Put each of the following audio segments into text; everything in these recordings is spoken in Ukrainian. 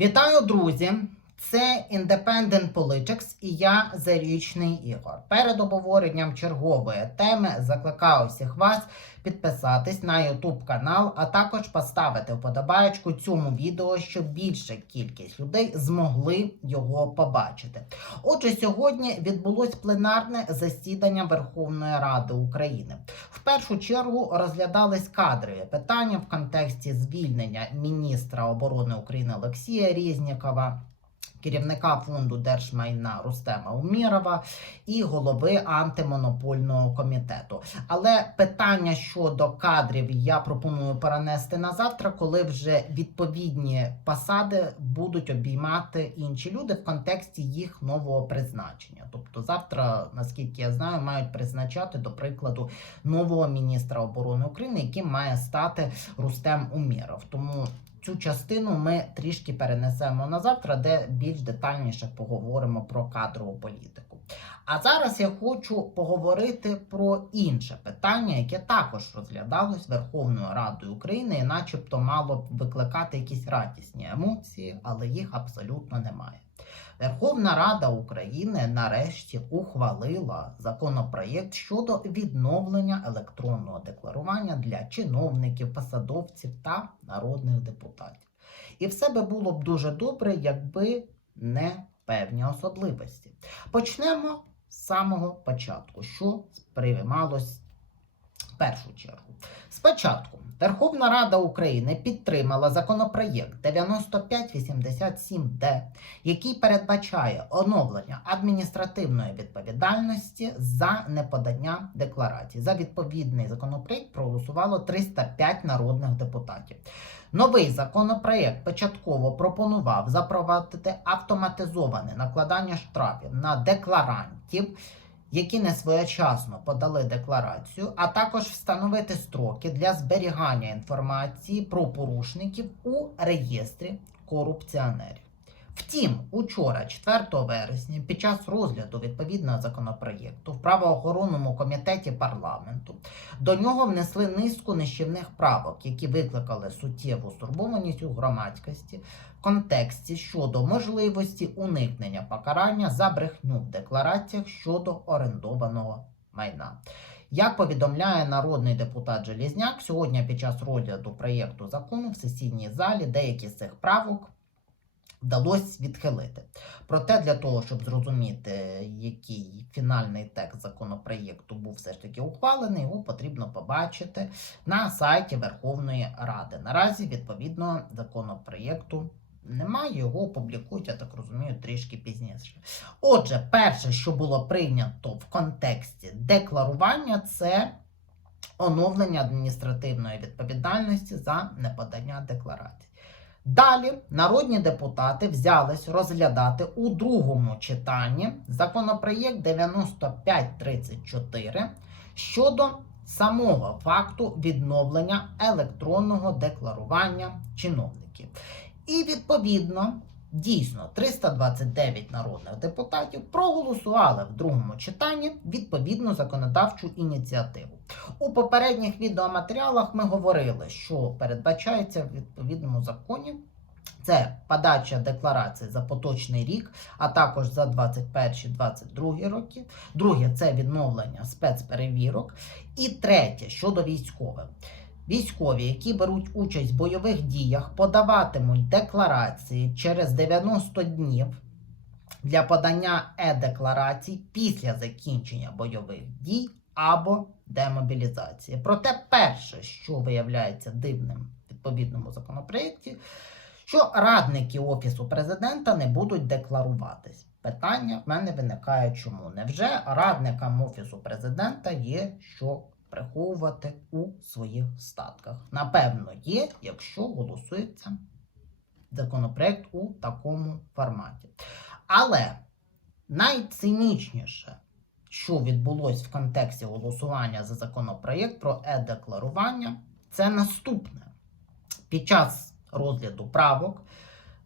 Вітаю, друзі! Це Independent Politics і я Зарічний Ігор. Перед обговоренням чергової теми закликаю всіх вас підписатись на YouTube канал, а також поставити вподобаєчку цьому відео, щоб більша кількість людей змогли його побачити. Отже, сьогодні відбулось пленарне засідання Верховної Ради України. В першу чергу розглядались кадрові питання в контексті звільнення міністра оборони України Олексія Різнікова. Керівника фонду держмайна Рустема Умірова і голови антимонопольного комітету. Але питання щодо кадрів я пропоную перенести на завтра, коли вже відповідні посади будуть обіймати інші люди в контексті їх нового призначення. Тобто, завтра, наскільки я знаю, мають призначати, до прикладу, нового міністра оборони України, яким має стати Рустем Уміров. Тому Цю частину ми трішки перенесемо на завтра, де більш детальніше поговоримо про кадрову політику. А зараз я хочу поговорити про інше питання, яке також розглядалось Верховною Радою України, і начебто мало б викликати якісь радісні емоції, але їх абсолютно немає. Верховна Рада України нарешті ухвалила законопроєкт щодо відновлення електронного декларування для чиновників, посадовців та народних депутатів. І все би було б дуже добре, якби не певні особливості. Почнемо з самого початку, що приймалось першу чергу. Спочатку Верховна Рада України підтримала законопроєкт 9587Д, який передбачає оновлення адміністративної відповідальності за неподання декларацій. За відповідний законопроєкт проголосувало 305 народних депутатів. Новий законопроєкт початково пропонував запровадити автоматизоване накладання штрафів на декларантів які не своєчасно подали декларацію, а також встановити строки для зберігання інформації про порушників у реєстрі корупціонерів. Втім, учора, 4 вересня, під час розгляду відповідного законопроєкту в правоохоронному комітеті парламенту до нього внесли низку нищівних правок, які викликали суттєву стурбованість у громадськості в контексті щодо можливості уникнення покарання за брехню в деклараціях щодо орендованого майна. Як повідомляє народний депутат Желізняк, сьогодні під час розгляду проєкту закону в сесійній залі деякі з цих правок вдалося відхилити. Проте для того, щоб зрозуміти, який фінальний текст законопроєкту був все ж таки ухвалений, його потрібно побачити на сайті Верховної Ради. Наразі відповідного законопроєкту. Немає, його опублікують, я так розумію, трішки пізніше. Отже, перше, що було прийнято в контексті декларування, це оновлення адміністративної відповідальності за неподання декларацій. Далі народні депутати взялись розглядати у другому читанні законопроєкт 9534 щодо самого факту відновлення електронного декларування чиновників. І відповідно. Дійсно, 329 народних депутатів проголосували в другому читанні відповідну законодавчу ініціативу. У попередніх відеоматеріалах ми говорили, що передбачається в відповідному законі. Це подача декларації за поточний рік, а також за 21-22 роки. Друге це відновлення спецперевірок. І третє щодо військових. Військові, які беруть участь в бойових діях, подаватимуть декларації через 90 днів для подання е-декларацій після закінчення бойових дій або демобілізації. Проте, перше, що виявляється дивним в відповідному законопроєкті, що радники Офісу президента не будуть декларуватись. Питання в мене виникає чому? Невже радникам Офісу президента є що приховувати у своїх статках? Напевно, є, якщо голосується законопроект у такому форматі. Але найцинічніше, що відбулось в контексті голосування за законопроєкт про е-декларування, це наступне. Під час розгляду правок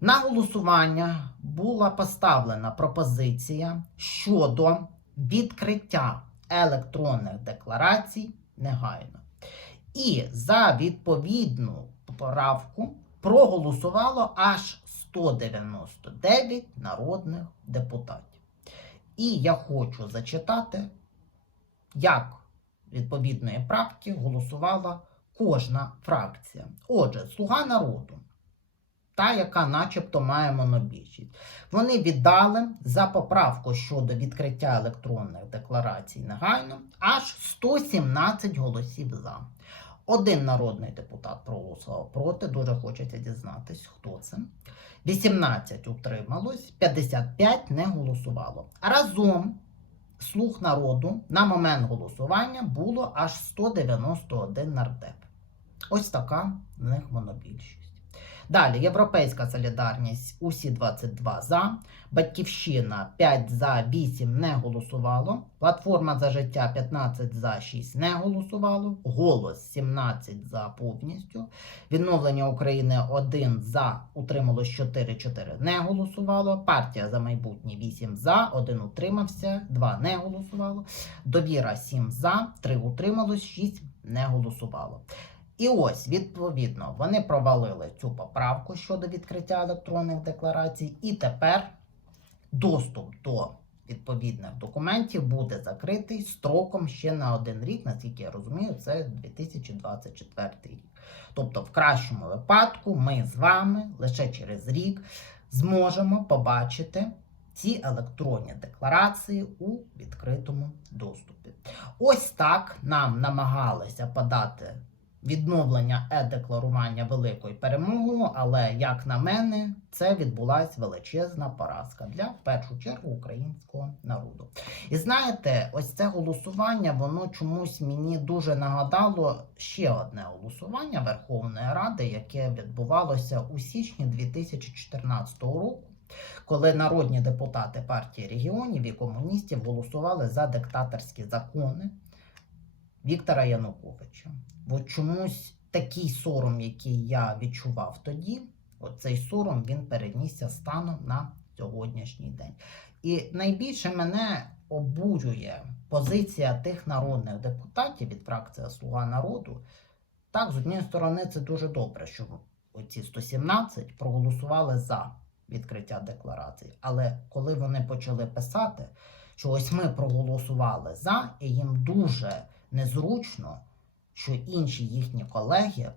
на голосування була поставлена пропозиція щодо відкриття електронних декларацій негайно. І за відповідну поправку проголосувало аж 199 народних депутатів. І я хочу зачитати, як відповідної правки голосувала кожна фракція. Отже, Слуга народу, та, яка начебто має монобільшість, вони віддали за поправку щодо відкриття електронних декларацій негайно аж 117 голосів за. Один народний депутат проголосував проти, дуже хочеться дізнатись, хто це. 18 утрималось, 55 не голосувало. Разом слуг народу на момент голосування було аж 191 нардеп. Ось така в них монобільшість. Далі Європейська солідарність усі 22 за, Батьківщина 5 за 8 не голосувало, Платформа за життя 15 за 6 не голосувало, Голос 17 за повністю, Відновлення України 1 за, утрималось 4 4 не голосувало, Партія за майбутнє 8 за, 1 утримався, 2 не голосувало, Довіра 7 за, 3 утрималось, 6 не голосувало. І ось, відповідно, вони провалили цю поправку щодо відкриття електронних декларацій, і тепер доступ до відповідних документів буде закритий строком ще на один рік, наскільки я розумію, це 2024 рік. Тобто, в кращому випадку, ми з вами лише через рік зможемо побачити ці електронні декларації у відкритому доступі. Ось так нам намагалися подати відновлення е-декларування великою перемогою, але, як на мене, це відбулася величезна поразка для в першу чергу українського народу. І знаєте, ось це голосування, воно чомусь мені дуже нагадало ще одне голосування Верховної Ради, яке відбувалося у січні 2014 року. Коли народні депутати партії регіонів і комуністів голосували за диктаторські закони Віктора Януковича. От чомусь такий сором, який я відчував тоді, оцей сором він перенісся станом на сьогоднішній день. І найбільше мене обурює позиція тих народних депутатів від фракції Слуга народу. Так, з однієї сторони, це дуже добре, що оці 117 проголосували за відкриття декларацій. Але коли вони почали писати, що ось ми проголосували за, і їм дуже незручно, що інші їхні колеги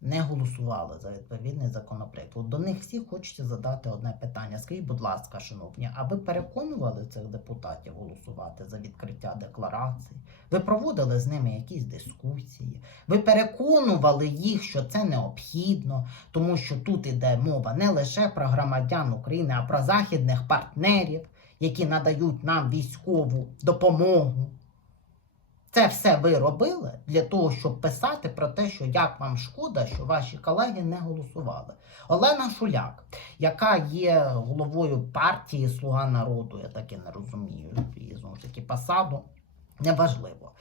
не голосували за відповідний законопроект. От до них всіх хочеться задати одне питання. Скажіть, будь ласка, шановні, а ви переконували цих депутатів голосувати за відкриття декларацій? Ви проводили з ними якісь дискусії? Ви переконували їх, що це необхідно, тому що тут іде мова не лише про громадян України, а про західних партнерів, які надають нам військову допомогу. Це все ви робили для того, щоб писати про те, що як вам шкода, що ваші колеги не голосували. Олена Шуляк, яка є головою партії Слуга народу, я так і не розумію її знову ж таки посаду, неважливо.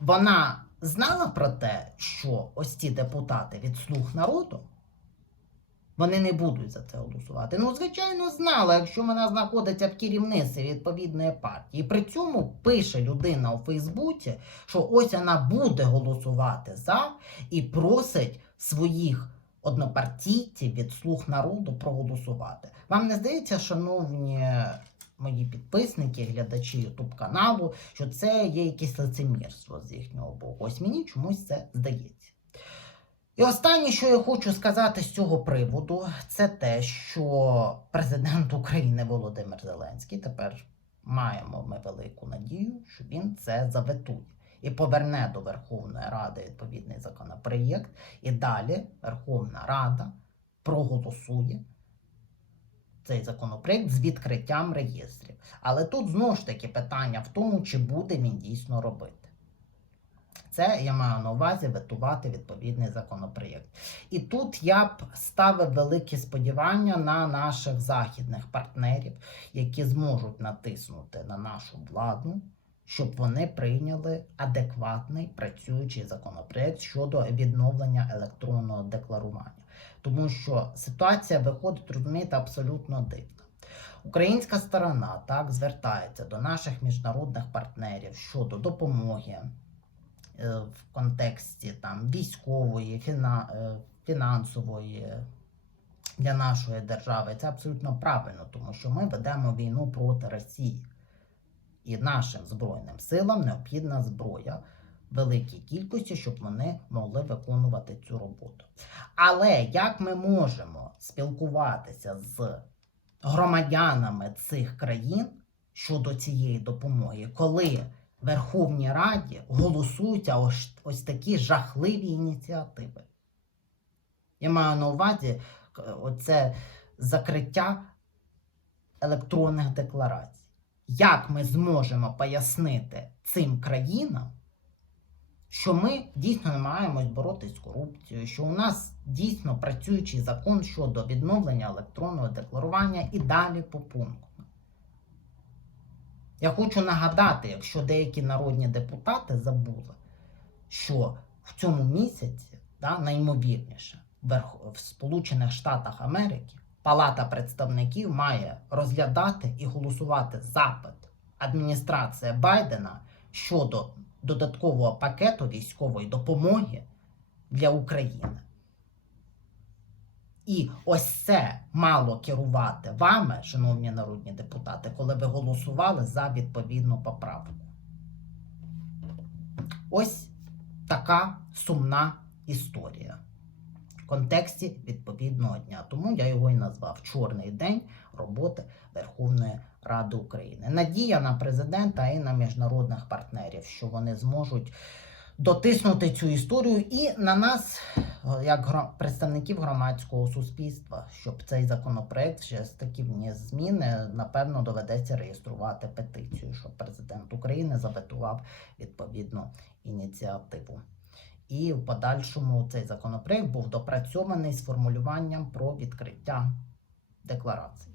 Вона знала про те, що ось ці депутати від слуг народу. Вони не будуть за це голосувати. Ну, звичайно, знала, якщо вона знаходиться в керівництві відповідної партії. При цьому пише людина у Фейсбуці, що ось вона буде голосувати за і просить своїх однопартійців від слуг народу проголосувати. Вам не здається, шановні мої підписники, глядачі Ютуб каналу, що це є якесь лицемірство з їхнього боку? Ось мені чомусь це здається. І останнє, що я хочу сказати з цього приводу, це те, що президент України Володимир Зеленський тепер маємо ми велику надію, що він це заветує і поверне до Верховної Ради відповідний законопроєкт, і далі Верховна Рада проголосує цей законопроєкт з відкриттям реєстрів. Але тут знову ж таки питання в тому, чи буде він дійсно робити. Це я маю на увазі ветувати відповідний законопроєкт. І тут я б ставив великі сподівання на наших західних партнерів, які зможуть натиснути на нашу владу, щоб вони прийняли адекватний працюючий законопроєкт щодо відновлення електронного декларування. Тому що ситуація виходить, розумієте, абсолютно дивна. Українська сторона так звертається до наших міжнародних партнерів щодо допомоги в контексті там військової, фіна, е, фінансової, для нашої держави. Це абсолютно правильно, тому що ми ведемо війну проти Росії. І нашим Збройним силам необхідна зброя великій кількості, щоб вони могли виконувати цю роботу. Але як ми можемо спілкуватися з громадянами цих країн щодо цієї допомоги, коли Верховній Раді голосуються ось, ось такі жахливі ініціативи? Я маю на увазі оце закриття електронних декларацій. Як ми зможемо пояснити цим країнам, що ми дійсно намагаємось боротися з корупцією, що у нас дійсно працюючий закон щодо відновлення електронного декларування і далі по пункту. Я хочу нагадати, якщо деякі народні депутати забули, що в цьому місяці, да, наймовірніше, в Сполучених Штатах Америки Палата представників має розглядати і голосувати запит адміністрації Байдена щодо додаткового пакету військової допомоги для України. І ось це мало керувати вами, шановні народні депутати, коли ви голосували за відповідну поправку. Ось така сумна історія в контексті відповідного дня. Тому я його і назвав Чорний день роботи Верховної Ради України. Надія на президента і на міжнародних партнерів, що вони зможуть дотиснути цю історію і на нас, е, як представників громадського суспільства, щоб цей законопроект ще з такі зміни, напевно, доведеться реєструвати петицію, щоб президент України заветував відповідну ініціативу. І в подальшому цей законопроект був допрацьований з формулюванням про відкриття декларації.